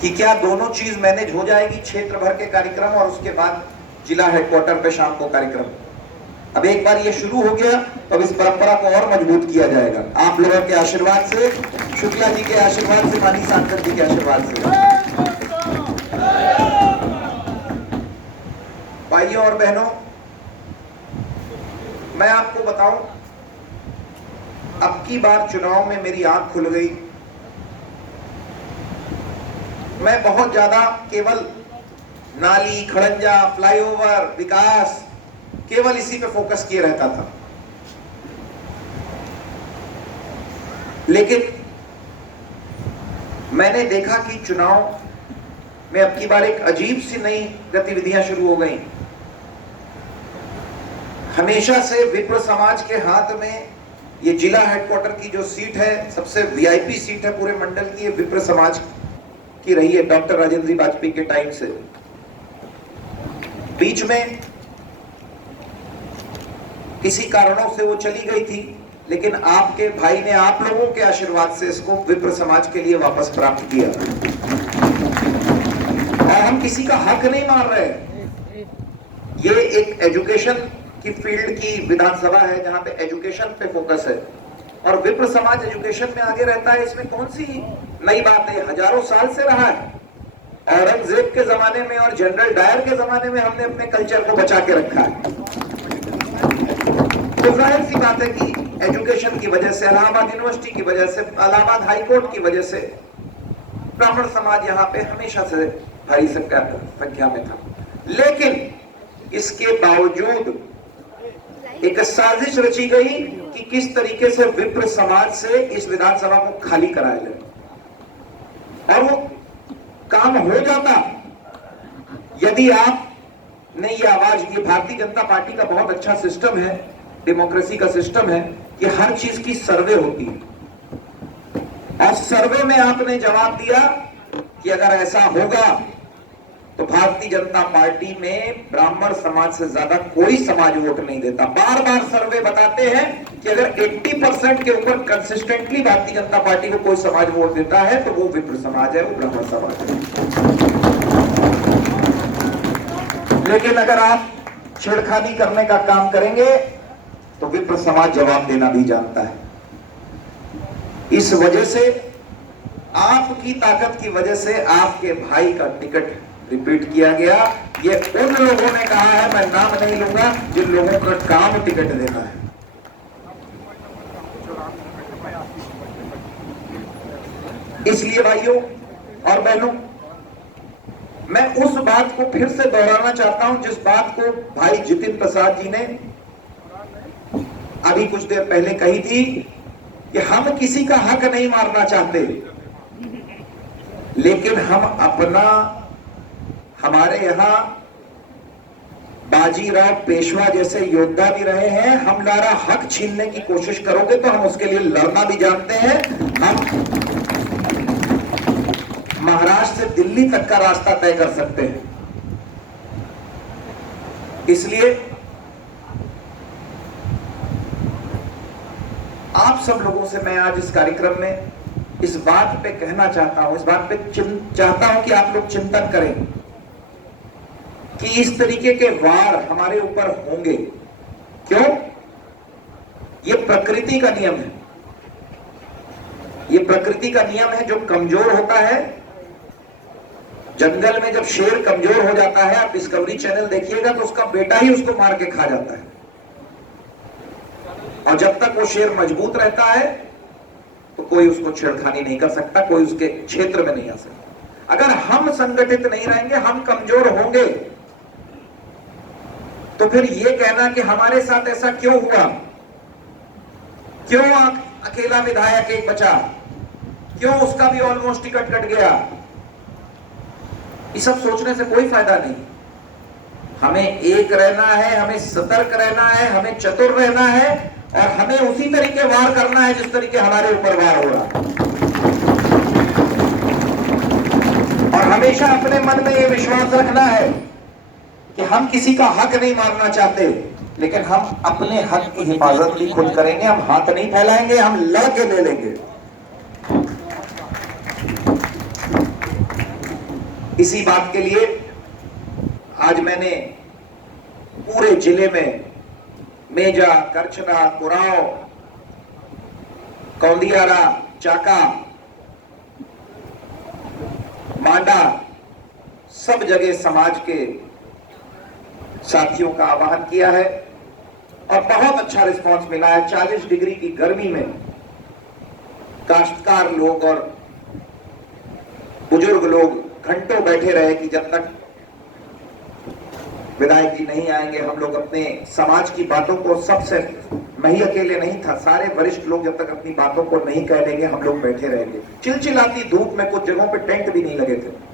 कि क्या दोनों चीज मैनेज हो जाएगी, क्षेत्र भर के कार्यक्रम और उसके बाद जिला हेडक्वार्टर पे शाम को कार्यक्रम। अब एक बार ये शुरू हो गया तो अब इस परंपरा को और मजबूत किया जाएगा आप लोगों के आशीर्वाद से, शुक्ला जी के आशीर्वाद से, मानी सांसद जी के आशीर्वाद से। भाइयों और बहनों, मैं आपको बताऊं, अब की बार चुनाव में मेरी आंख खुल गई। मैं बहुत ज्यादा केवल नाली, खड़ंजा, फ्लाईओवर, विकास, केवल इसी पे फोकस किए रहता था। लेकिन मैंने देखा कि चुनाव में अब की बार एक अजीब सी नई गतिविधियां शुरू हो गई। हमेशा से विप्र समाज के हाथ में ये जिला हेडक्वार्टर की जो सीट है, सबसे वीआईपी सीट है पूरे मंडल की, ये विप्र समाज की रही है डॉक्टर राजेंद्र वाजपेयी के टाइम से। बीच में किसी कारणों से वो चली गई थी, लेकिन आपके भाई ने आप लोगों के आशीर्वाद से इसको विप्र समाज के लिए वापस प्राप्त किया। और हम किसी का हक नहीं मार रहे। ये एक एजुकेशन की फील्ड की विधानसभा है जहां पे एजुकेशन पे फोकस है, और विप्र समाज एजुकेशन में आगे रहता है। इसमें कौन सी नई बात है, हजारों साल से रहा है। औरंगजेब के जमाने में और जनरल डायर के जमाने में हमने अपने कल्चर को बचा के रखा है। तो जाहिर सी बात है कि एजुकेशन की वजह से, इलाहाबाद यूनिवर्सिटी की वजह से, इलाहाबाद हाई कोर्ट की वजह से ब्राह्मण समाज यहाँ पे हमेशा से भारी संख्या में था। लेकिन इसके बावजूद एक साजिश रची गई कि किस तरीके से विप्र समाज से इस विधानसभा को खाली कराया जाए। और वो काम हो जाता यदि आपने ये आवाज दी। भारतीय जनता पार्टी का बहुत अच्छा सिस्टम है, डेमोक्रेसी का सिस्टम है कि हर चीज की सर्वे होती है। और सर्वे में आपने जवाब दिया कि अगर ऐसा होगा तो भारतीय जनता पार्टी में ब्राह्मण समाज से ज्यादा कोई समाज वोट नहीं देता। बार बार सर्वे बताते हैं कि अगर 80% के ऊपर कंसिस्टेंटली भारतीय जनता पार्टी को कोई समाज वोट देता है तो वो विप्र समाज है, वो ब्राह्मण समाज है। लेकिन अगर आप छेड़खानी करने का काम करेंगे तो विप्र समाज जवाब देना भी जानता है। इस वजह से, आपकी ताकत की वजह से आपके भाई का टिकट रिपीट किया गया। ये उन लोगों ने कहा है, मैं नाम नहीं लूंगा, जिन लोगों का काम टिकट देना है। इसलिए भाइयों और बहनों, मैं उस बात को फिर से दोहराना चाहता हूं जिस बात को भाई जितिन प्रसाद जी ने अभी कुछ देर पहले कही थी कि हम किसी का हक नहीं मारना चाहते, लेकिन हम अपना, हमारे यहां बाजीराव पेशवा जैसे योद्धा भी रहे हैं। हमारा हक छीनने की कोशिश करोगे तो हम उसके लिए लड़ना भी जानते हैं। हम महाराष्ट्र से दिल्ली तक का रास्ता तय कर सकते हैं। इसलिए आप सब लोगों से मैं आज इस कार्यक्रम में इस बात पे कहना चाहता हूं, इस बात पे चाहता हूं कि आप लोग चिंतन करें कि इस तरीके के वार हमारे ऊपर होंगे। क्यों? ये प्रकृति का नियम है। ये प्रकृति का नियम है। जो कमजोर होता है, जंगल में जब शेर कमजोर हो जाता है, आप डिस्कवरी चैनल देखिएगा तो उसका बेटा ही उसको मार के खा जाता है। और जब तक वो शेर मजबूत रहता है तो कोई उसको छेड़खानी नहीं कर सकता, कोई उसके क्षेत्र में नहीं आ सकता। अगर हम संगठित नहीं रहेंगे, हम कमजोर होंगे, तो फिर ये कहना कि हमारे साथ ऐसा क्यों हुआ, क्यों अकेला विधायक एक बचा, क्यों उसका भी ऑलमोस्ट टिकट कट गया, ये सब सोचने से कोई फायदा नहीं। हमें एक रहना है, हमें सतर्क रहना है, हमें चतुर रहना है, और हमें उसी तरीके वार करना है जिस तरीके हमारे ऊपर वार हो रहा है। और हमेशा अपने मन में यह विश्वास रखना है कि हम किसी का हक नहीं मारना चाहते, लेकिन हम अपने हक की हिफाजत भी खुद करेंगे। हम हाथ नहीं फैलाएंगे, हम लड़के ले लेंगे। इसी बात के लिए आज मैंने पूरे जिले में मेजा, करछना, कुराव, कौंदियारा, चाका, मांडा, सब जगह समाज के साथियों का आह्वान किया है और बहुत अच्छा रिस्पांस मिला है। 40 डिग्री की गर्मी में काश्तकार लोग और बुजुर्ग लोग घंटों बैठे रहे कि जब तक विधायक जी नहीं आएंगे हम लोग अपने समाज की बातों को, सबसे मैं ही अकेले नहीं था, सारे वरिष्ठ लोग जब तक अपनी बातों को नहीं कह देंगे हम लोग बैठे रहेंगे। चिलचिलाती धूप में कुछ जगहों पे टेंट भी नहीं लगे थे।